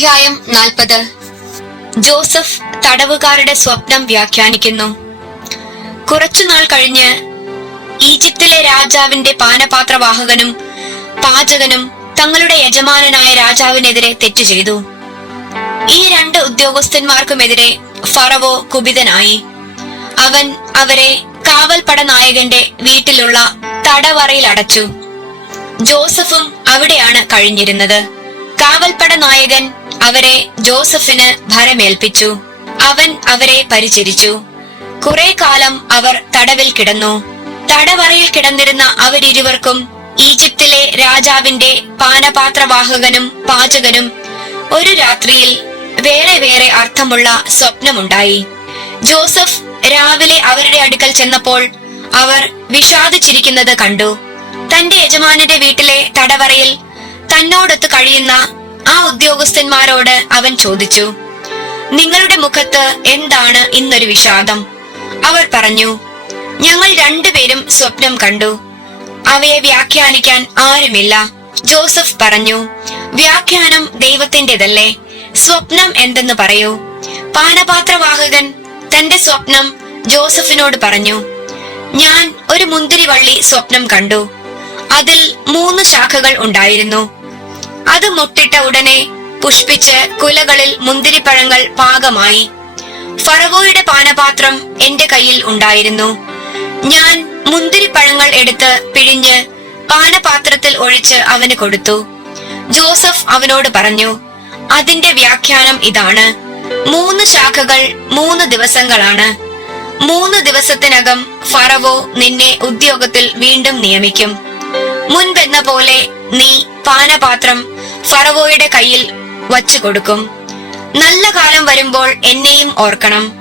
അധ്യായം നാൽപ്പത്. ജോസഫ് തടവുകാരുടെ സ്വപ്നം വ്യാഖ്യാനിക്കുന്നു. കുറച്ചുനാൾ കഴിഞ്ഞ് ഈജിപ്തിലെ രാജാവിന്റെ പാനപാത്രവാഹകനും പാചകനും തങ്ങളുടെ യജമാനനായ രാജാവിനെതിരെ തെറ്റു ചെയ്തു. ഈ രണ്ട് ഉദ്യോഗസ്ഥന്മാർക്കുമെതിരെ ഫറവോ കുപിതനായി. അവൻ അവരെ കാവൽപ്പട നായകന്റെ വീട്ടിലുള്ള തടവറയിൽ അടച്ചു. ജോസഫും അവിടെയാണ് കഴിഞ്ഞിരുന്നത്. കാവൽപ്പട നായകൻ അവരെ ജോസഫിന് ഭരമേൽപ്പിച്ചു. അവൻ അവരെ പരിചരിച്ചു. കുറെ കാലം അവർ തടവിൽ കിടന്നു. തടവറയിൽ കിടന്നിരുന്ന അവരിരുവർക്കും ഈജിപ്തിലെ രാജാവിന്റെ പാനപാത്രവാഹകനും പാചകനും ഒരു രാത്രിയിൽ വേറെ വേറെ അർത്ഥമുള്ള സ്വപ്നമുണ്ടായി. ജോസഫ് രാവിലെ അവരുടെ അടുക്കൽ ചെന്നപ്പോൾ അവർ വിഷാദിച്ചിരിക്കുന്നത് കണ്ടു. തന്റെ യജമാനന്റെ വീട്ടിലെ തടവറയിൽ തന്നോടൊത്ത് കഴിയുന്ന ആ ഉദ്യോഗസ്ഥന്മാരോട് അവൻ ചോദിച്ചു നിങ്ങളുടെ മുഖത്ത് എന്താണ് ഇന്നൊരു വിഷാദം? അവർ പറഞ്ഞു ഞങ്ങൾ രണ്ടുപേരും സ്വപ്നം കണ്ടു. അവയെ വ്യാഖ്യാനിക്കാൻ ആരുമില്ല. ജോസഫ് പറഞ്ഞു വ്യാഖ്യാനം ദൈവത്തിന്റെതല്ലേ സ്വപ്നം എന്തെന്ന് പറയൂ. പാനപാത്രവാഹകൻ തന്റെ സ്വപ്നം ജോസഫിനോട് പറഞ്ഞു ഞാൻ ഒരു മുന്തിരിവള്ളി സ്വപ്നം കണ്ടു. അതിൽ മൂന്ന് ശാഖകൾ ഉണ്ടായിരുന്നു. അത് മുട്ടിട്ട ഉടനെ പുഷ്പിച്ച് കുലകളിൽ മുന്തിരിപ്പഴങ്ങൾ പാകമായി. ഫറവോയുടെ പാനപാത്രം എന്റെ കയ്യിൽ ഉണ്ടായിരുന്നു. ഞാൻ മുന്തിരിപ്പഴങ്ങൾ എടുത്ത് പിഴിഞ്ഞ് പാനപാത്രത്തിൽ ഒഴിച്ച് അവന് കൊടുത്തു. ജോസഫ് അവനോട് പറഞ്ഞു അതിന്റെ വ്യാഖ്യാനം ഇതാണ്. മൂന്ന് ശാഖകൾ മൂന്ന് ദിവസങ്ങളാണ്. മൂന്ന് ദിവസത്തിനകം ഫറവോ നിന്നെ ഉദ്യോഗത്തിൽ വീണ്ടും നിയമിക്കും. മുൻപെന്ന പോലെ നീ പാനപാത്രം ഫറവോയുടെ കയ്യിൽ വച്ചു കൊടുക്കും. നല്ല കാലം വരുമ്പോൾ എന്നെയും ഓർക്കണം.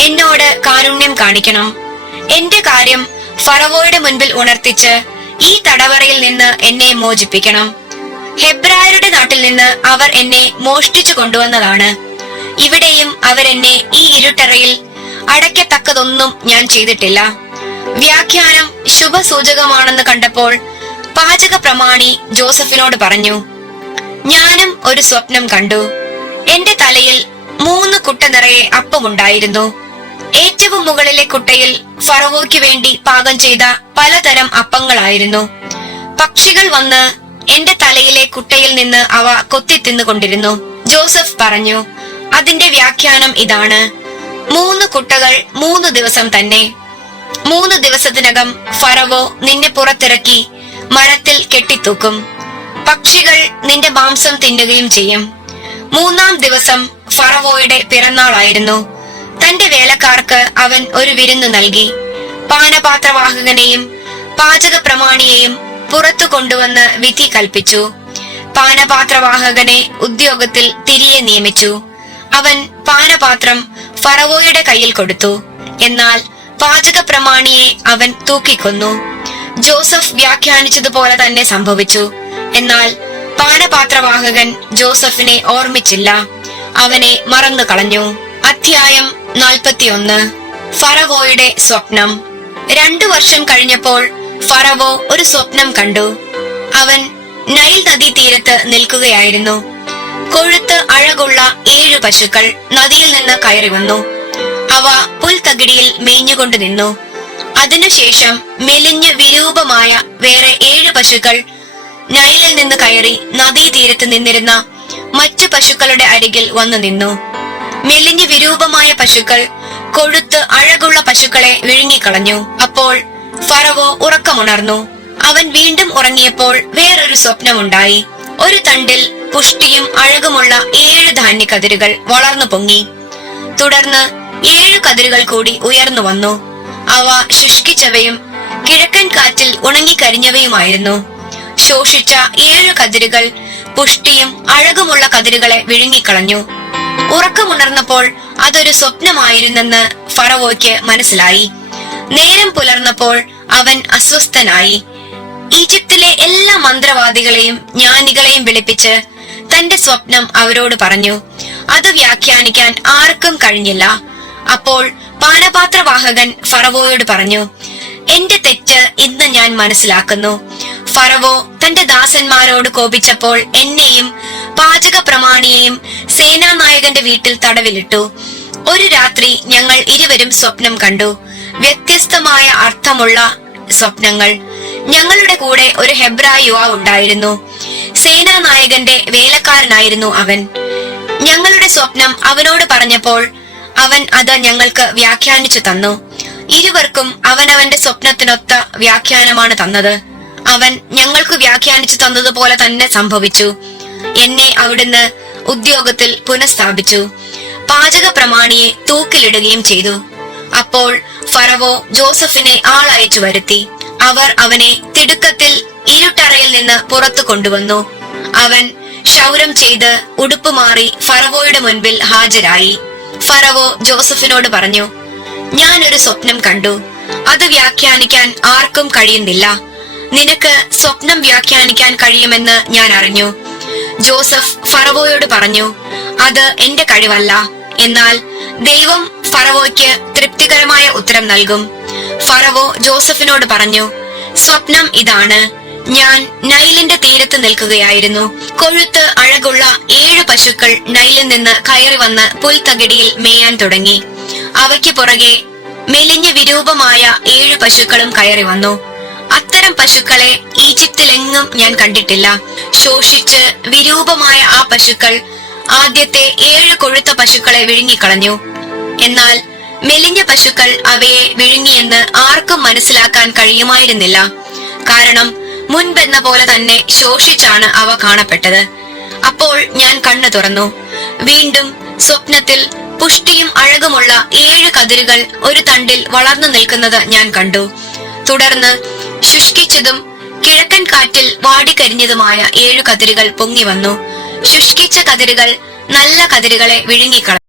എന്നോട് കാരുണ്യം കാണിക്കണം. എന്റെ കാര്യം ഫറവോയുടെ മുൻപിൽ ഉണർത്തിച്ച് ഈ തടവറയിൽ നിന്ന് എന്നെ മോചിപ്പിക്കണം. ഹെബ്രായരുടെ നാട്ടിൽ നിന്ന് അവർ എന്നെ മോഷ്ടിച്ചു കൊണ്ടുവന്നതാണ്. ഇവിടെയും അവരെന്നെ ഈ ഇരുട്ടറയിൽ അടയ്ക്കത്തക്കതൊന്നും ഞാൻ ചെയ്തിട്ടില്ല. വ്യാഖ്യാനം ശുഭസൂചകമാണെന്ന് കണ്ടപ്പോൾ പാചക പ്രമാണി ജോസഫിനോട് പറഞ്ഞു ഞാനും ഒരു സ്വപ്നം കണ്ടു. എന്റെ തലയിൽ മൂന്ന് കുട്ട നിറയെ അപ്പമുണ്ടായിരുന്നു. ഏറ്റവും മുകളിലെ കുട്ടയിൽ ഫറവോയ്ക്ക് വേണ്ടി പാകം ചെയ്ത പലതരം അപ്പങ്ങളായിരുന്നു. പക്ഷികൾ വന്ന് എന്റെ തലയിലെ കുട്ടയിൽ നിന്ന് അവ കൊത്തി തിന്നുകൊണ്ടിരുന്നു. ജോസഫ് പറഞ്ഞു അതിന്റെ വ്യാഖ്യാനം ഇതാണ്. മൂന്ന് കുട്ടകൾ മൂന്ന് ദിവസം തന്നെ. മൂന്ന് ദിവസത്തിനകം ഫറവോ നിന്നെ പുറത്തിറക്കി മരത്തിൽ കെട്ടിത്തൂക്കും. പക്ഷികൾ നിന്റെ മാംസം തിന്നുകയും ചെയ്യും. മൂന്നാം ദിവസം ഫറവോയുടെ പിറന്നാളായിരുന്നു. തന്റെ വേലക്കാർക്ക് അവൻ ഒരു വിരുന്ന് നൽകി. പാനപാത്രവാഹകനെയും പാചക പ്രമാണിയെയും പുറത്തു കൊണ്ടുവന്ന് വിധി കൽപ്പിച്ചു. പാനപാത്രവാഹകനെ ഉദ്യോഗത്തിൽ തിരികെ നിയമിച്ചു. അവൻ പാനപാത്രം ഫറവോയുടെ കയ്യിൽ കൊടുത്തു. എന്നാൽ പാചക പ്രമാണിയെ അവൻ തൂക്കിക്കൊന്നു. ജോസഫ് വ്യാഖ്യാനിച്ചതുപോലെ തന്നെ സംഭവിച്ചു. എന്നാൽ പാനപാത്രവാഹകൻ ജോസഫിനെ ഓർമ്മിച്ചില്ല. അവനെ മറന്നു കളഞ്ഞു. അധ്യായം നാൽപ്പത്തിയൊന്ന്. ഫറവോയുടെ സ്വപ്നം. രണ്ടു വർഷം കഴിഞ്ഞപ്പോൾ ഫറവോ ഒരു സ്വപ്നം കണ്ടു. അവൻ നൈൽ നദീ തീരത്ത് നിൽക്കുകയായിരുന്നു. കൊഴുത്ത് അഴകുള്ള ഏഴു പശുക്കൾ നദിയിൽ നിന്ന് കയറി വന്നു. അവ പുൽത്തകിടിയിൽ മേഞ്ഞുകൊണ്ട് നിന്നു. അതിനുശേഷം മെലിഞ്ഞ വിരൂപമായ വേറെ ഏഴ് പശുക്കൾ നൈലിൽ നിന്ന് കയറി നദീതീരത്ത് നിന്നിരുന്ന മറ്റു പശുക്കളുടെ അരികിൽ വന്നു നിന്നു. മെലിഞ്ഞ വിരൂപമായ പശുക്കൾ കൊഴുത്ത് അഴകുള്ള പശുക്കളെ വിഴുങ്ങിക്കളഞ്ഞു. അപ്പോൾ ഫറവോ ഉറക്കമുണർന്നു. അവൻ വീണ്ടും ഉറങ്ങിയപ്പോൾ വേറൊരു സ്വപ്നമുണ്ടായി. ഒരു തണ്ടിൽ പുഷ്ടിയും അഴകുമുള്ള ഏഴ് ധാന്യക്കതിരുകൾ വളർന്നു പൊങ്ങി. തുടർന്ന് ഏഴു കതിരുകൾ കൂടി ഉയർന്നു വന്നു. അവ ശുഷ്കിച്ചവയും കിഴക്കൻ കാറ്റിൽ ഉണങ്ങിക്കരിഞ്ഞവയുമായിരുന്നു. ശോഷിച്ച ഏഴു കതിരുകൾ പുഷ്ടിയും അഴകുമുള്ള കതിരുകളെ വിഴുങ്ങിക്കളഞ്ഞു. ഉറക്കമുണർന്നപ്പോൾ അതൊരു സ്വപ്നമായിരുന്നെന്ന് ഫറവോയ്ക്ക് മനസ്സിലായി. നേരം പുലർന്നപ്പോൾ അവൻ അസ്വസ്ഥനായി. ഈജിപ്തിലെ എല്ലാ മന്ത്രവാദികളെയും ജ്ഞാനികളെയും വിളിപ്പിച്ച് തന്റെ സ്വപ്നം അവരോട് പറഞ്ഞു. അത് വ്യാഖ്യാനിക്കാൻ ആർക്കും കഴിഞ്ഞില്ല. അപ്പോൾ പാനപാത്രവാഹകൻ ഫറവോയോട് പറഞ്ഞു എന്റെ തെറ്റ് ഇന്ന് ഞാൻ മനസ്സിലാക്കുന്നു. ഫറവോ തന്റെ ദാസന്മാരോട് കോപിച്ചപ്പോൾ എന്നെയും പാചക പ്രമാണിയെയും സേനാനായകന്റെ വീട്ടിൽ തടവിലിട്ടു. ഒരു രാത്രി ഞങ്ങൾ ഇരുവരും സ്വപ്നം കണ്ടു. വ്യത്യസ്തമായ അർത്ഥമുള്ള സ്വപ്നങ്ങൾ. ഞങ്ങളുടെ കൂടെ ഒരു ഹെബ്രായ യുവാവ് ഉണ്ടായിരുന്നു. സേനാനായകന്റെ വേലക്കാരനായിരുന്നു അവൻ. ഞങ്ങളുടെ സ്വപ്നം അവനോട് പറഞ്ഞപ്പോൾ അവൻ അത് ഞങ്ങൾക്ക് വ്യാഖ്യാനിച്ചു തന്നു. ഇരുവർക്കും അവനവന്റെ സ്വപ്നത്തിനൊത്ത വ്യാഖ്യാനമാണ് തന്നത്. അവൻ ഞങ്ങൾക്ക് വ്യാഖ്യാനിച്ചു തന്നതുപോലെ തന്നെ സംഭവിച്ചു. എന്നെ അവിടുന്ന് ഉദ്യോഗത്തിൽ പുനഃസ്ഥാപിച്ചു. പാചക പ്രമാണിയെ തൂക്കിലിടുകയും ചെയ്തു. അപ്പോൾ ഫറവോ ജോസഫിനെ ആളയച്ചു വരുത്തി. അവർ അവനെ തിടുക്കത്തിൽ ഇരുട്ടറയിൽ നിന്ന് പുറത്തു കൊണ്ടുവന്നു. അവൻ ക്ഷൗരം ചെയ്ത് ഉടുപ്പ് മാറി ഫറവോയുടെ മുൻപിൽ ഹാജരായി. ഫറവോ ജോസഫിനോട് പറഞ്ഞു ഞാൻ ഒരു സ്വപ്നം കണ്ടു. അത് വ്യാഖ്യാനിക്കാൻ ആർക്കും കഴിയുന്നില്ല. നിനക്ക് സ്വപ്നം വ്യാഖ്യാനിക്കാൻ കഴിയുമെന്ന് ഞാൻ അറിഞ്ഞു. ജോസഫ് ഫറവോയോട് പറഞ്ഞു അത് എന്റെ കഴിവല്ല. എന്നാൽ ദൈവം ഫറവോയ്ക്ക് തൃപ്തികരമായ ഉത്തരം നൽകും. ഫറവോ ജോസഫിനോട് പറഞ്ഞു സ്വപ്നം ഇതാണ്. ഞാൻ നൈലിന്റെ തീരത്ത് നിൽക്കുകയായിരുന്നു. കൊഴുത്ത് അഴകുള്ള ഏഴ് പശുക്കൾ നൈലിൽ നിന്ന് കയറി വന്ന് പുൽത്തകിടിയിൽ മേയാൻ തുടങ്ങി. അവയ്ക്ക് പുറകെ മെലിഞ്ഞ വിരൂപമായ ഏഴ് പശുക്കളും കയറി വന്നു. അത്തരം പശുക്കളെ ഈജിപ്തിലെങ്ങും ഞാൻ കണ്ടിട്ടില്ല. ശോഷിച്ച് വിരൂപമായ ആ പശുക്കൾ ആദ്യത്തെ ഏഴ് കൊഴുത്ത പശുക്കളെ വിഴുങ്ങിക്കളഞ്ഞു. എന്നാൽ മെലിഞ്ഞ പശുക്കൾ അവയെ വിഴുങ്ങിയെന്ന് ആർക്കും മനസ്സിലാക്കാൻ കഴിയുമായിരുന്നില്ല. കാരണം മുൻപെന്ന പോലെ തന്നെ ശോഷിച്ചാണ് അവ കാണപ്പെട്ടത്. അപ്പോൾ ഞാൻ കണ്ണു തുറന്നു. വീണ്ടും സ്വപ്നത്തിൽ പുഷ്ടിയും അഴകുമുള്ള ഏഴ് കതിരുകൾ ഒരു തണ്ടിൽ വളർന്നു നിൽക്കുന്നത് ഞാൻ കണ്ടു. തുടർന്ന് ശുഷ്കിച്ചതും കിഴക്കൻ കാറ്റിൽ വാടിക്കരിഞ്ഞതുമായ ഏഴു കതിരുകൾ പൊങ്ങി വന്നു. ശുഷ്കിച്ച കതിരുകൾ നല്ല കതിരുകളെ വിഴുങ്ങിക്കളഞ്ഞു.